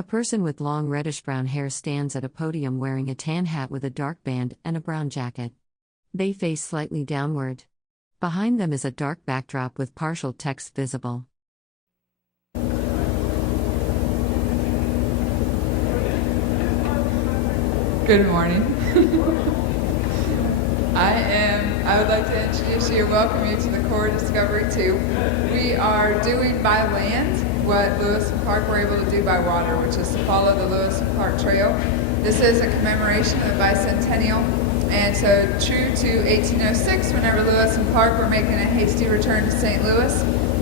A person with long reddish-brown hair stands at a podium wearing a tan hat with a dark band and a brown jacket. They face slightly downward. Behind them is a dark backdrop with partial text visible. Good morning. I would like to introduce you and welcome you to the Core Discovery 2. We are doing by land what Lewis and Clark were able to do by water, which is to follow the Lewis and Clark Trail. This is a commemoration of the bicentennial, and so true to 1806, whenever Lewis and Clark were making a hasty return to St. Louis,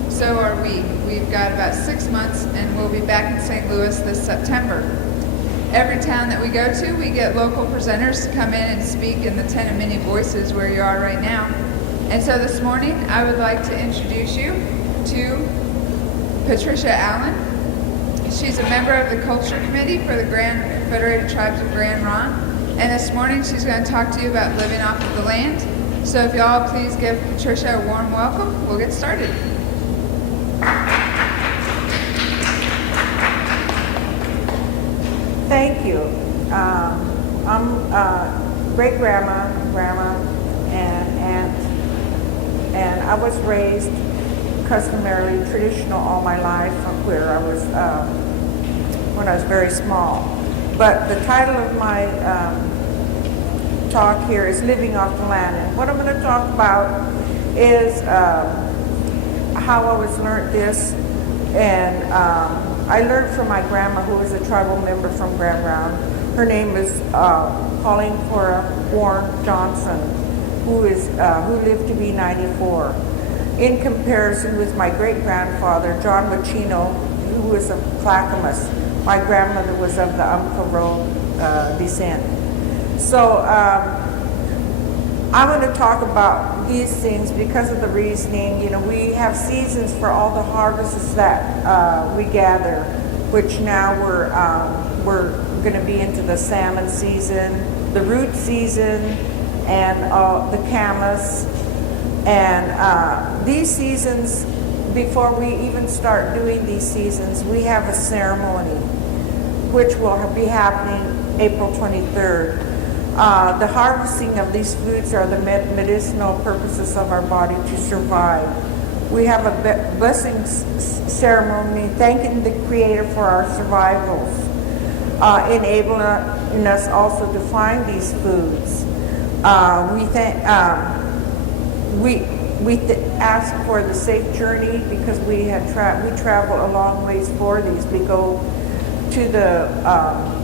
so are we. We've got about 6 months, and we'll be back in St. Louis this September. Every town that we go to, we get local presenters to come in and speak in the tent of many voices where you are right now. And so this morning, I would like to introduce you to Patricia Allen. She's a member of the Culture Committee for the Confederated Tribes of Grand Ronde. And this morning, she's going to talk to you about living off of the land. So if y'all please give Patricia a warm welcome, we'll get started. Thank you. I'm great-grandma, grandma, and aunt, and I was raised customarily traditional all my life from where I was when I was very small. But the title of my talk here is Living Off the Land, and what I'm going to talk about is how I was learned this, and I learned from my grandma, who was a tribal member from Grand Ronde. Her name is Pauline Cora Warren Johnson, who lived to be 94. In comparison with my great-grandfather, John Machino, who was of Clackamas. My grandmother was of the Umpqua Road descent. So I'm going to talk about these things because of the reasoning. You know, we have seasons for all the harvests that we gather, which now we're going to be into the salmon season, the root season, and the camas. And these seasons, before we even start doing these seasons, we have a ceremony, which will be happening April 23rd. The harvesting of these foods are the medicinal purposes of our body to survive. We have a blessing ceremony thanking the Creator for our survivals, enabling us also to find these foods. We ask for the safe journey because we travel a long ways for these. We go to the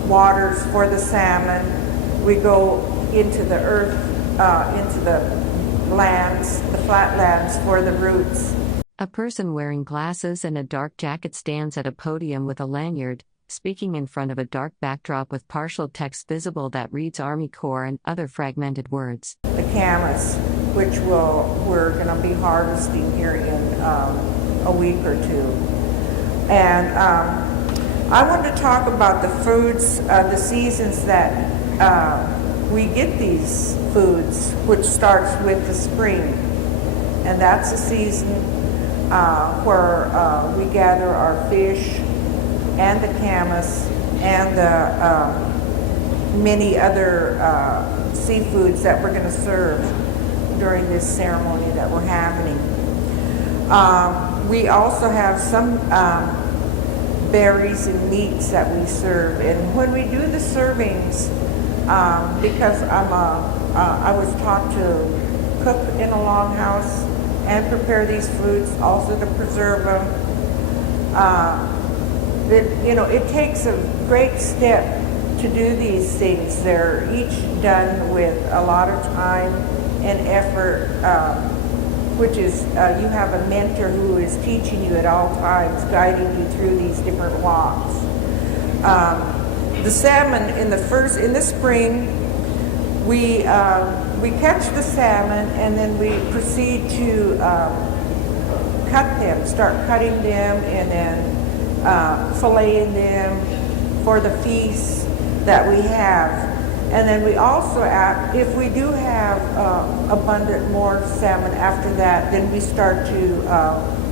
waters for the salmon. We go into the earth, into the lands, the flat lands for the roots. A person wearing glasses and a dark jacket stands at a podium with a lanyard, speaking in front of a dark backdrop with partial text visible that reads Army Corps and other fragmented words. The camas, which we're going to be harvesting here in a week or two. And I want to talk about the foods, the seasons that we get these foods, which starts with the spring. And that's a season where we gather our fish and the camas and the many other seafoods that we're going to serve during this ceremony that we're having. We also have some berries and meats that we serve, and when we do the servings, because I was taught to cook in a longhouse and prepare these foods, also to preserve them. It takes a great step to do these things. They're each done with a lot of time and effort, which is you have a mentor who is teaching you at all times, guiding you through these different walks. The salmon in the spring, we catch the salmon and then we proceed to start cutting them and then filleting them for the feasts that we have. And then we also, if we do have abundant more salmon after that, then we start to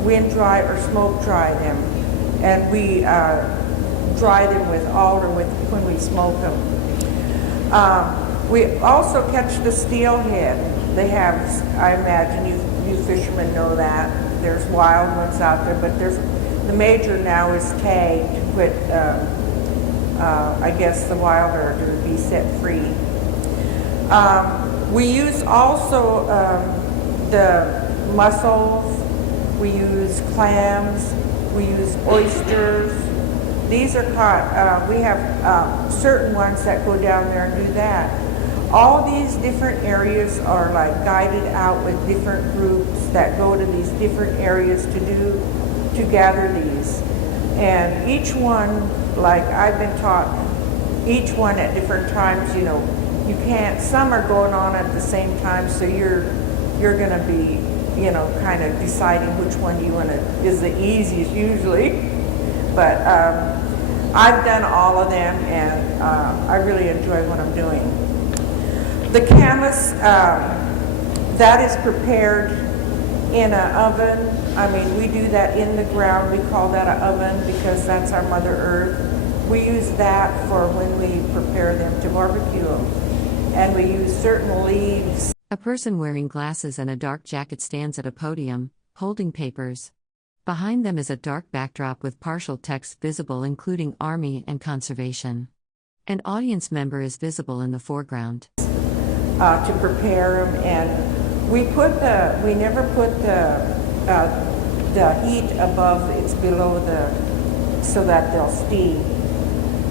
wind dry or smoke dry them. And we dry them with alder when we smoke them. We also catch the steelhead. They have, I imagine you fishermen know that. There's wild ones out there, but the major now is tagged with, I guess the wild are to be set free. We use also the mussels, we use clams, we use oysters. These are caught, we have certain ones that go down there and do that. All these different areas are like guided out with different groups that go to these different areas to gather these. And each one, like I've been taught, each one at different times, you know, you can't, some are going on at the same time, so you're gonna be, you know, kind of deciding which one you wanna, is the easiest usually. But I've done all of them, and I really enjoy what I'm doing. The camas, that is prepared in an oven. I mean, we do that in the ground. We call that an oven because that's our Mother Earth. We use that for when we prepare them to barbecue them. And we use certain leaves. A person wearing glasses and a dark jacket stands at a podium, holding papers. Behind them is a dark backdrop with partial text visible, including Army and Conservation. An audience member is visible in the foreground. To prepare them, and we never put the heat above, it's below so that they'll steam.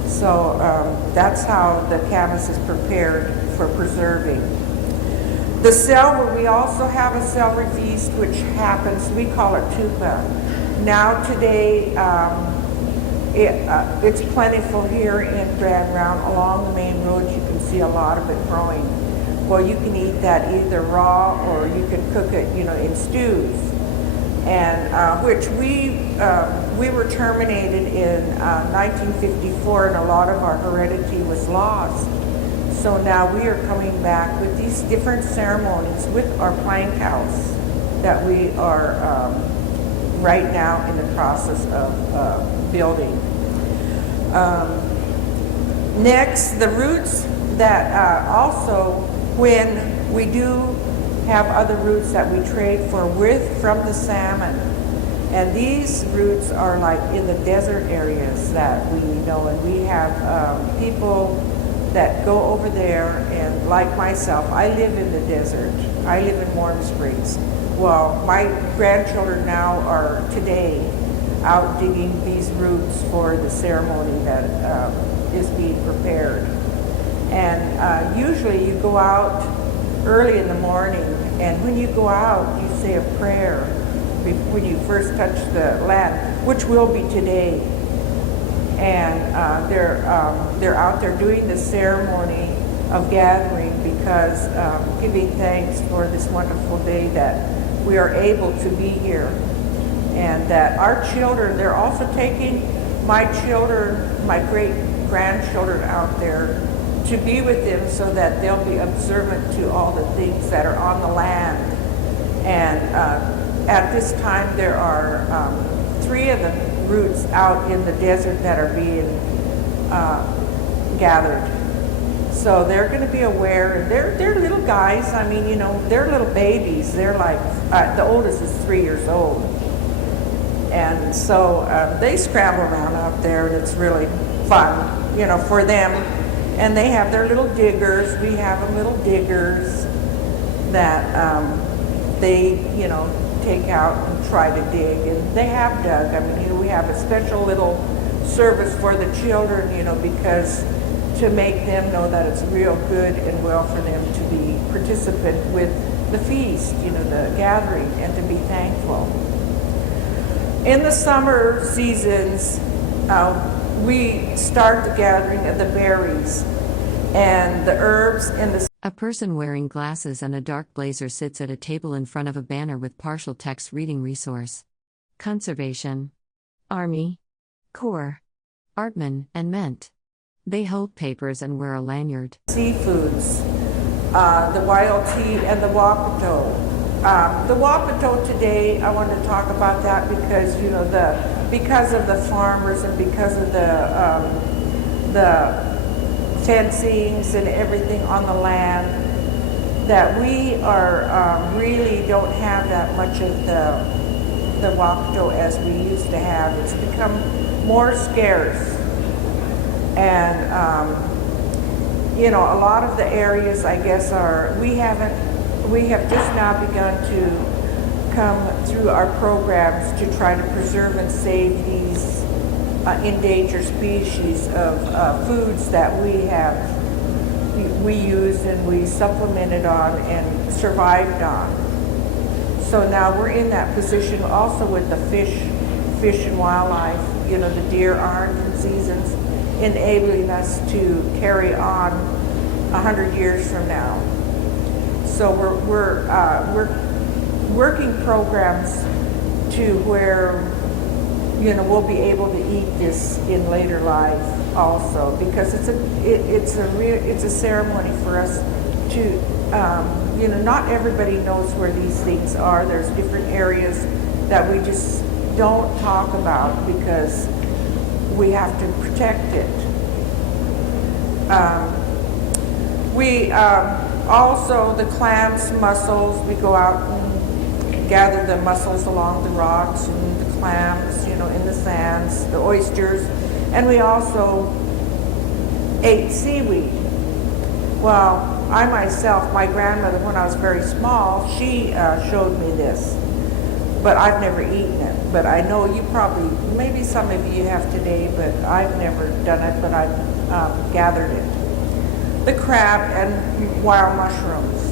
So that's how the camas is prepared for preserving. The celery, we also have a celery feast which happens, we call it tupa. Now today, it's plentiful here in Grand Round. Along the main roads you can see a lot of it growing. Well, you can eat that either raw or you can cook it, you know, in stews. And which we were terminated in 1954, and a lot of our heredity was lost. So now we are coming back with these different ceremonies with our plank house that we are right now in the process of building. Next, the roots that also, when we do have other roots that we trade for from the salmon, and these roots are like in the desert areas that we know, and we have people that go over there, and like myself, I live in the desert. I live in Warm Springs. Well, my grandchildren now are today out digging these roots for the ceremony that is being prepared. And usually you go out early in the morning, and when you go out, you say a prayer when you first touch the land, which will be today. And they're out there doing the ceremony of gathering because giving thanks for this wonderful day that we are able to be here. And that our children, they're also taking my children, my great-grandchildren out there to be with them so that they'll be observant to all the things that are on the land. And at this time, there are 3 of the roots out in the desert that are being gathered. So they're going to be aware, and they're little guys. I mean, you know, they're little babies. They're like, the oldest is 3 years old. And so they scramble around out there, and it's really fun, you know, for them. And they have their little diggers. We have them little diggers that they, you know, take out and try to dig. And they have dug. I mean, you know, we have a special little service for the children, you know, because to make them know that it's real good and well for them to be participant with the feast, you know, the gathering, and to be thankful. In the summer seasons, we start the gathering of the berries and the herbs and the... A person wearing glasses and a dark blazer sits at a table in front of a banner with partial text reading resource. Conservation. Army. Corps. Artman and Ment. They hold papers and wear a lanyard. Seafoods, the wild tea, and the wapato. The wapato today, I want to talk about that because, you know, because of the farmers and because of the fencings and everything on the land, that we are really don't have that much of the Wapato as we used to have. It's become more scarce, and you know, a lot of the areas, I guess, we have just now begun to come through our programs to try to preserve and save these endangered species of foods that we used and we supplemented on and survived on. So now we're in that position also with the fish and wildlife. You know, the deer aren't in seasons, enabling us to carry on 100 years from now. So we're working programs to where, you know, we'll be able to eat this in later life also, because it's a ceremony for us to, you know, not everybody knows where these things are. There's different areas that we just don't talk about because we have to protect it. We also, the clams, mussels, we go out and gather the mussels along the rocks, and the clams, you know, in the sands, the oysters, and we also ate seaweed. Well, I myself, my grandmother, when I was very small, she showed me this, but I've never eaten it. But I know you probably, maybe some of you have today, but I've never done it, but I've gathered it. The crab and wild mushrooms.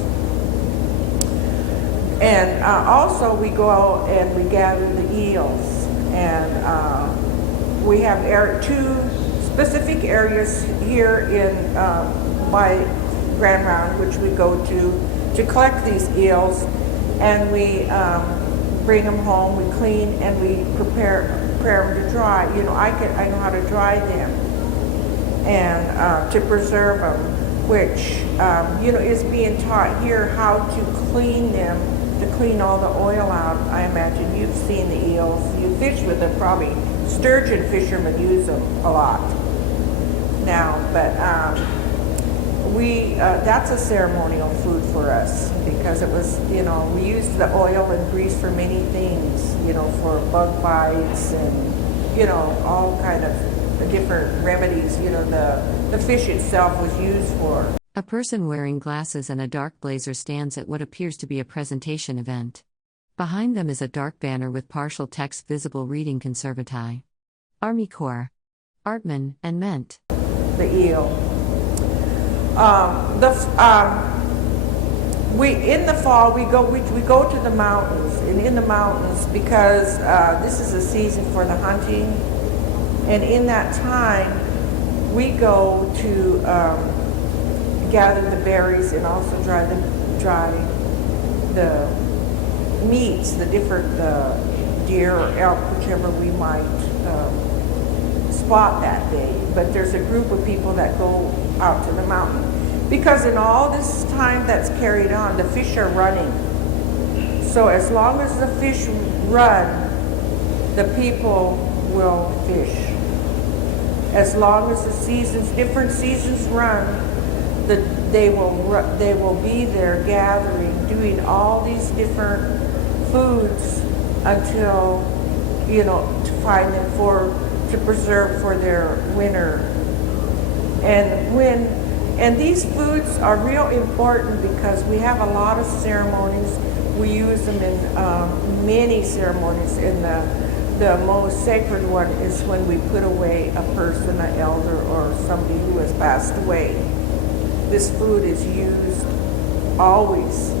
And also we go out and we gather the eels. And we have two specific areas here in by Grand Round, which we go to collect these eels, and we bring them home, we clean, and we prepare them to dry. You know, I know how to dry them and to preserve them, which you know, is being taught here how to clean them, to clean all the oil out. I imagine you've seen the eels, you fish with them probably. Sturgeon fishermen use them a lot now, but that's a ceremonial food for us, because it was, you know, we used the oil and grease for many things, you know, for bug bites and, you know, all kind of different remedies, you know, the fish itself was used for. A person wearing glasses and a dark blazer stands at what appears to be a presentation event. Behind them is a dark banner with partial text visible reading Conservati, Army Corps, Artman, and Ment. The eel. In the fall we go to the mountains, and in the mountains, because this is a season for the hunting, and in that time we go to gather the berries and also dry the meats, the different deer or elk, whichever we might spot that day. But there's a group of people that go out to the mountain, because in all this time that's carried on, the fish are running. So as long as the fish run, the people will fish. As long as the seasons, different seasons run, they will be there gathering, doing all these different foods until, you know, to find them to preserve for their winter. And these foods are real important because we have a lot of ceremonies. We use them in many ceremonies. And the most sacred one is when we put away a person, an elder, or somebody who has passed away. This food is used always.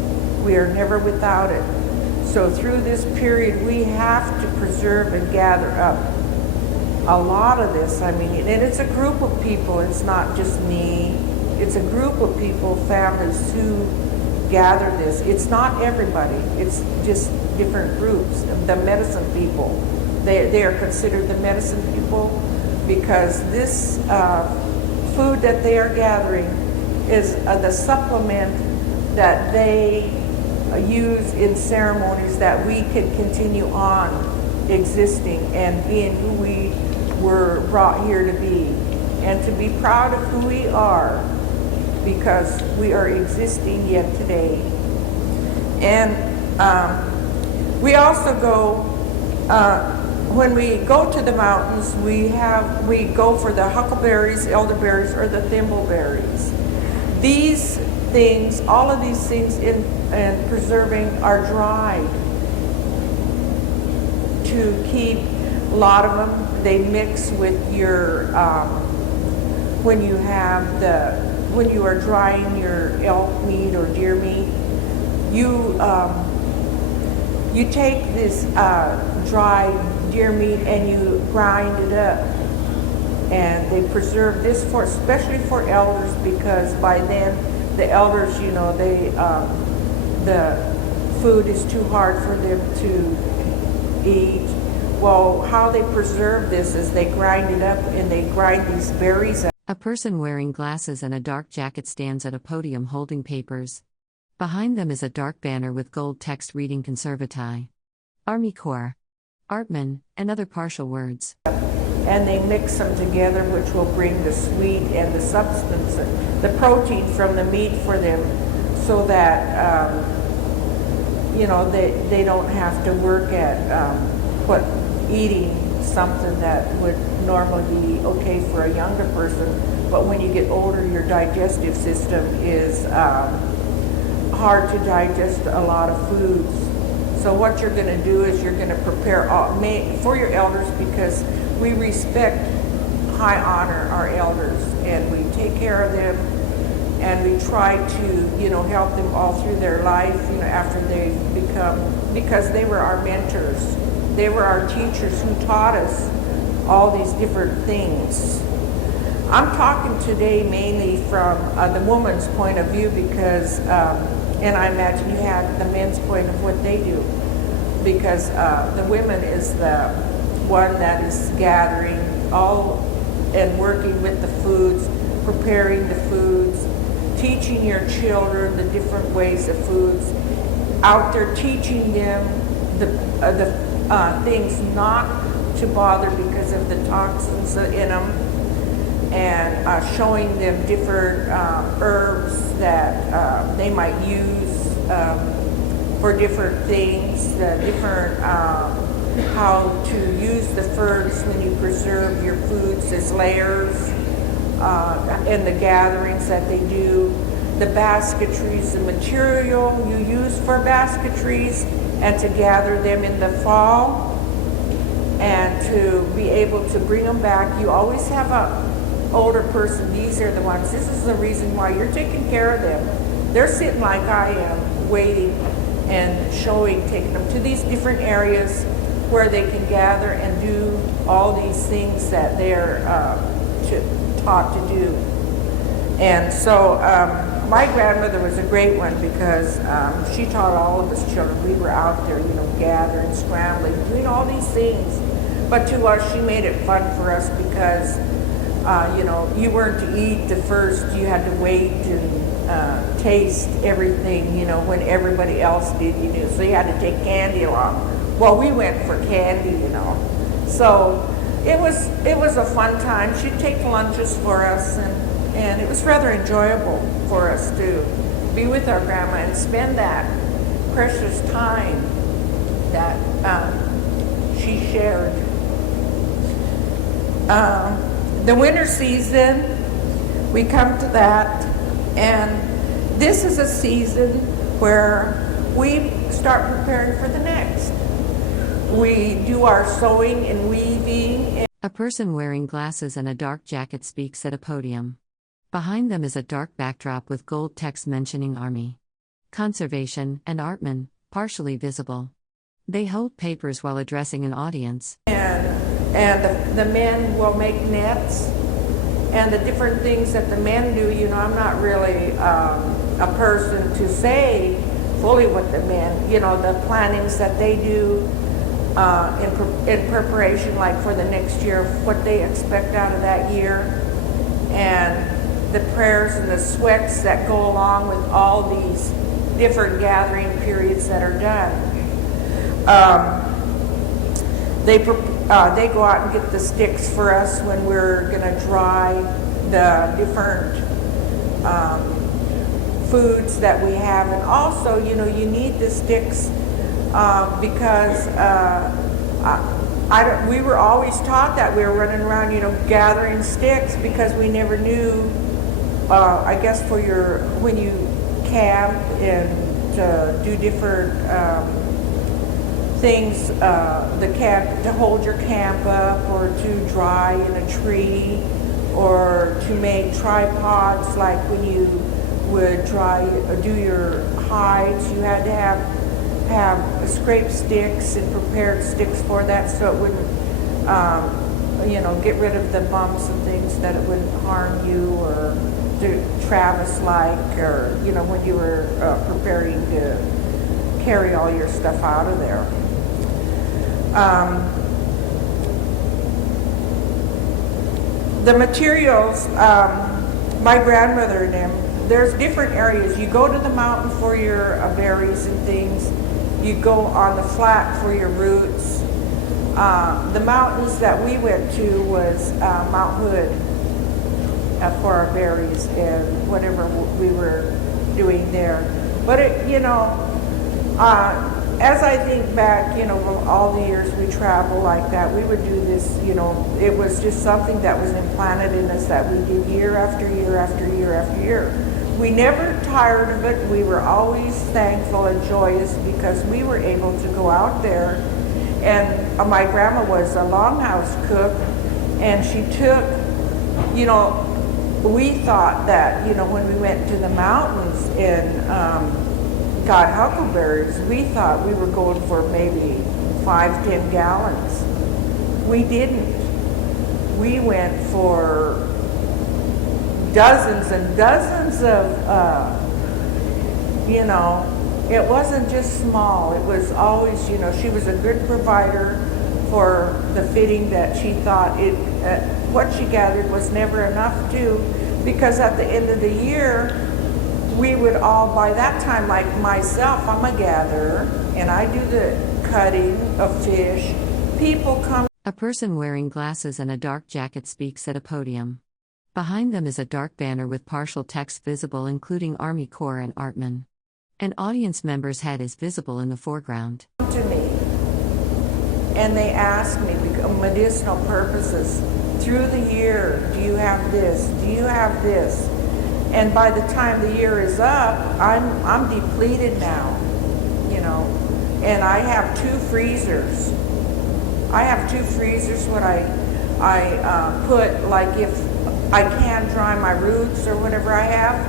We are never without it. So through this period, we have to preserve and gather up a lot of this. I mean, and it's a group of people. It's not just me. It's a group of people, families, who gather this. It's not everybody. It's just different groups. The medicine people, they are considered the medicine people, because this food that they are gathering is the supplement that they use in ceremonies that we can continue on existing and being who we were brought here to be, and to be proud of who we are, because we are existing yet today. And we also go, when we go to the mountains, we go for the huckleberries, elderberries, or the thimbleberries. These things, all of these things in preserving are dried to keep. A lot of them, they mix with your, when you are drying your elk meat or deer meat, you take this dried deer meat and you grind it up, and they preserve this for, especially for elders, because by then the elders, you know, the food is too hard for them to eat. Well, how they preserve this is they grind it up and they grind these berries up. A person wearing glasses and a dark jacket stands at a podium holding papers. Behind them is a dark banner with gold text reading Conservati, Army Corps, Artman, and other partial words. And they mix them together, which will bring the sweet and the substance, the protein from the meat for them, so that, you know, they don't have to work at eating something that would normally be okay for a younger person. But when you get older, your digestive system is hard to digest a lot of foods. So what you're going to do is you're going to prepare for your elders, because we respect, high honor our elders, and we take care of them, and we try to, you know, help them all through their life, you know, after they've become, because they were our mentors. They were our teachers who taught us all these different things. I'm talking today mainly from the woman's point of view, because, and I imagine you have the men's point of what they do, because the women is the one that is gathering all and working with the foods, preparing the foods, teaching your children the different ways of foods, out there teaching them the things not to bother because of the toxins in them, and showing them different herbs that they might use for different things, the different how to use the ferns when you preserve your foods as layers, and the gatherings that they do, the basketries, the material you use for basketries, and to gather them in the fall, and to be able to bring them back. You always have an older person. These are the ones. This is the reason why you're taking care of them. They're sitting like I am, waiting and taking them to these different areas where they can gather and do all these things that they're taught to do. And so my grandmother was a great one, because she taught all of us children. We were out there, you know, gathering, scrambling, doing all these things. But to us, she made it fun for us, because, you know, you weren't to eat the first. You had to wait and taste everything, you know, when everybody else did, you knew. So you had to take candy along. Well, we went for candy, you know. So it was a fun time. She'd take lunches for us, and it was rather enjoyable for us to be with our grandma and spend that precious time that she shared. The winter season, we come to that, and this is a season where we start preparing for the next. We do our sewing and weaving. A person wearing glasses and a dark jacket speaks at a podium. Behind them is a dark backdrop with gold text mentioning Army, Conservation, and Artman, partially visible. They hold papers while addressing an audience. And the men will make nets, and the different things that the men do. You know, I'm not really a person to say fully what the men, you know, the plannings that they do in preparation, like for the next year, what they expect out of that year, and the prayers and the sweats that go along with all these different gathering periods that are done. they go out and get the sticks for us when we're going to dry the different foods that we have. And also, you know, you need the sticks because we were always taught that we were running around, you know, gathering sticks because we never knew, I guess for when you camp and to do different things, to hold your camp up or to dry in a tree or to make tripods, like when you would do your hides, you had to have scraped sticks and prepared sticks for that, so it wouldn't, you know, get rid of the bumps and things, that it wouldn't harm you or do Travis-like, or, you know, when you were preparing to carry all your stuff out of there. The materials, my grandmother and them, there's different areas. You go to the mountain for your berries and things. You go on the flat for your roots. The mountains that we went to was Mount Hood for our berries and whatever we were doing there. But it, you know, as I think back, you know, all the years we travel like that, we would do this, you know, it was just something that was implanted in us that we did year after year after year after year. We never tired of it. We were always thankful and joyous because we were able to go out there. And my grandma was a longhouse cook, and she took, you know, we thought that, you know, when we went to the mountains and got huckleberries, we thought we were going for maybe 5-10 gallons. We didn't. We went for dozens and dozens of, you know, it wasn't just small. It was always, you know, she was a good provider for the fitting that she thought what she gathered was never enough to, because at the end of the year, we would all, by that time, like myself, I'm a gatherer, and I do the cutting of fish. People come. A person wearing glasses and a dark jacket speaks at a podium. Behind them is a dark banner with partial text visible, including Army Corps and Artman. An audience member's head is visible in the foreground. To me, and they ask me, medicinal purposes, through the year, do you have this? Do you have this? And by the time the year is up, I'm depleted now, you know. And I have 2 freezers. I have 2 freezers. What I put, like if I can't dry my roots or whatever I have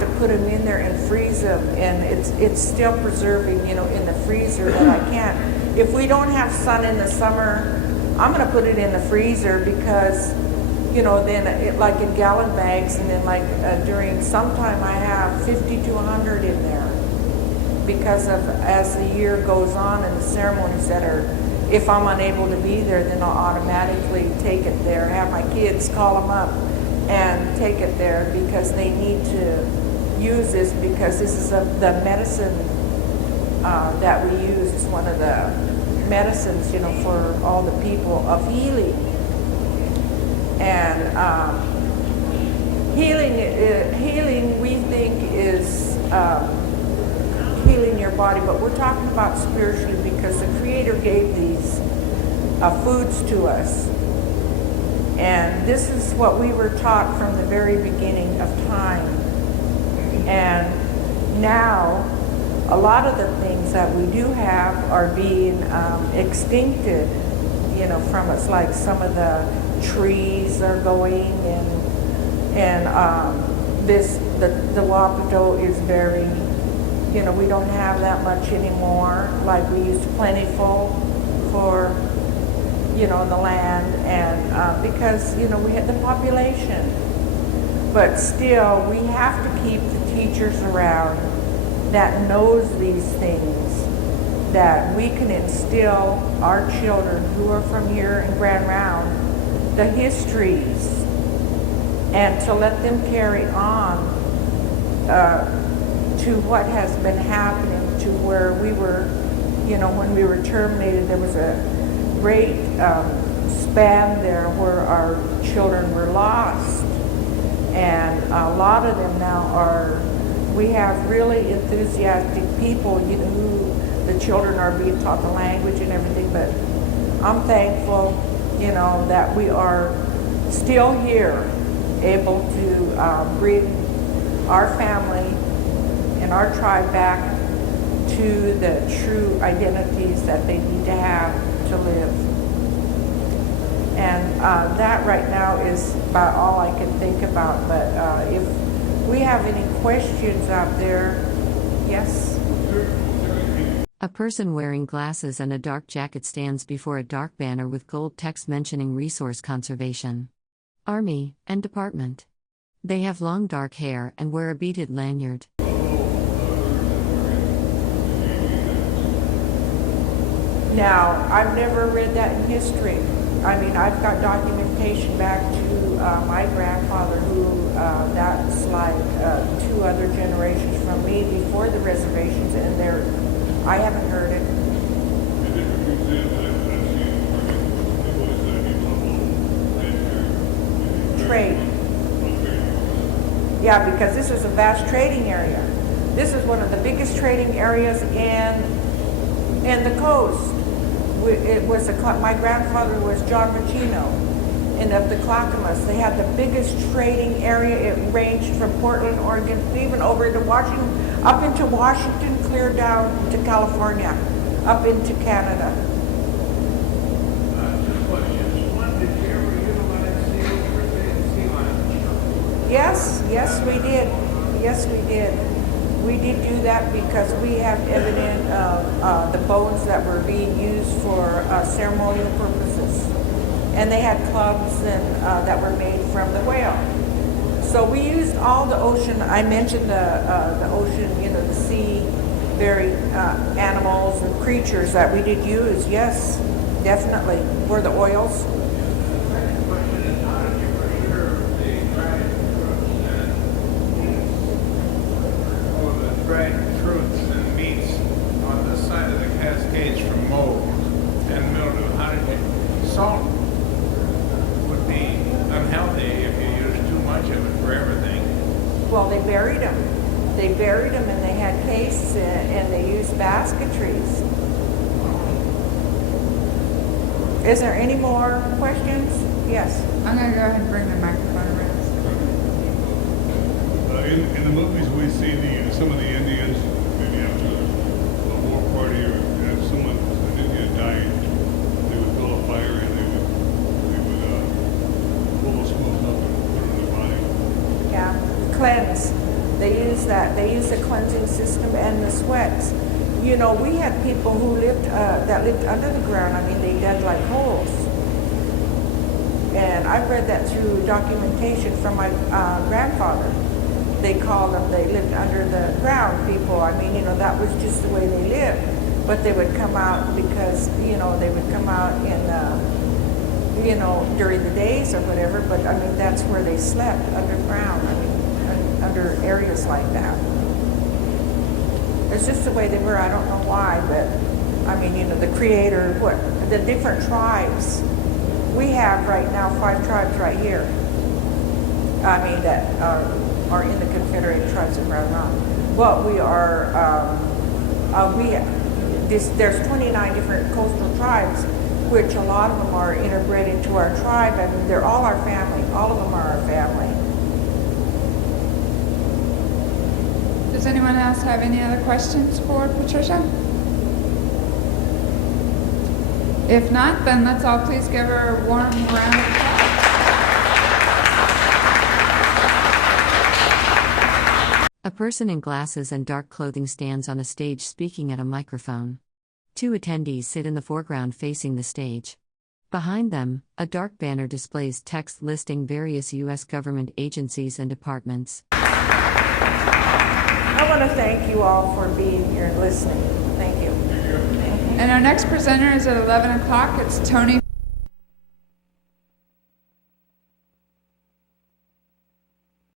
to put them in there and freeze them, and it's still preserving, you know, in the freezer. But I can't. If we don't have sun in the summer, I'm going to put it in the freezer because, you know, then like in gallon bags, and then like during summertime I have 50 to 100 in there because of, as the year goes on and the ceremonies that are, if I'm unable to be there, then I'll automatically take it there, have my kids call them up and take it there because they need to use this, because this is the medicine that we use. It's one of the medicines, you know, for all the people of healing. And healing we think is healing your body, but we're talking about spiritually, because the Creator gave these foods to us. And this is what we were taught from the very beginning of time. And now, a lot of the things that we do have are being extincted, you know, from us. Like some of the trees are going, and the Wapato is very, you know, we don't have that much anymore like we used to, plentiful for, you know, the land, and because, you know, we had the population. But still, we have to keep the teachers around that knows these things, that we can instill our children who are from here in Grand Round the histories, and to let them carry on to what has been happening, to where we were when we were terminated, there was a great span there where our children were lost. And a lot of them now we have really enthusiastic people, who the children are being taught the language and everything. But I'm thankful, that we are still here, able to bring our family and our tribe back to the true identities that they need to have to live. And that right now is about all I can think about. But if we have any questions out there, yes? A person wearing glasses and a dark jacket stands before a dark banner with gold text mentioning resource conservation, Army, and Department. They have long dark hair and wear a beaded lanyard. Now, I've never read that in history. I mean, I've got documentation back to my grandfather, who that's like 2 other generations from me before the reservations, and I haven't heard it. Trade. Yeah, because this is a vast trading area. This is one of the biggest trading areas in the coast. It was my grandfather was John Machino, and of the Clackamas. They had the biggest trading area. It ranged from Portland, Oregon, even over to Washington, up into Washington, clear down to California, up into Canada. Two questions. One, did you ever utilize sea lions? Yes, we did. Yes, we did. We did do that because we have evidence of the bones that were being used for ceremonial purposes. And they had clubs that were made from the whale. So we used all the ocean. I mentioned the ocean, the sea-bearing animals and creatures that we did use. Yes, definitely, for the oils. Dried fruits and meats on the side of the Cascades from mold and mildew. Salt would be unhealthy if you used too much of it for everything. Well, they buried them. They buried them, and they had casks, and they used basketries. Is there any more questions? Yes. I'm going to go ahead and bring the microphone around. In the movies, we see some of the Indians, maybe after a war party, or if an Indian died, they would build a fire and they would pull the smoke up and put it in their body. Yeah, cleanse. They use that. They use the cleansing system and the sweats. We had people who lived under the ground. I mean, they dug like holes. And I've read that through documentation from my grandfather. They lived under the ground people. I mean, that was just the way they lived. But they would come out because, they would come out in, during the days or whatever. But, I mean, that's where they slept, underground. I mean, under areas like that. It's just the way they were. I don't know why, but, I mean, the creator, the different tribes. We have right now 5 tribes right here. I mean, that are in the Confederated tribes of Ronde. Well, we are, there's 29 different coastal tribes, which a lot of them are integrated into our tribe. I mean, they're all our family. All of them are our family. Does anyone else have any other questions for Patricia? If not, then let's all please give her a warm round of applause. A person in glasses and dark clothing stands on a stage speaking at a microphone. 2 attendees sit in the foreground facing the stage. Behind them, a dark banner displays text listing various U.S. government agencies and departments. I want to thank you all for being here and listening. Thank you. And our next presenter is at 11 o'clock. It's Tony.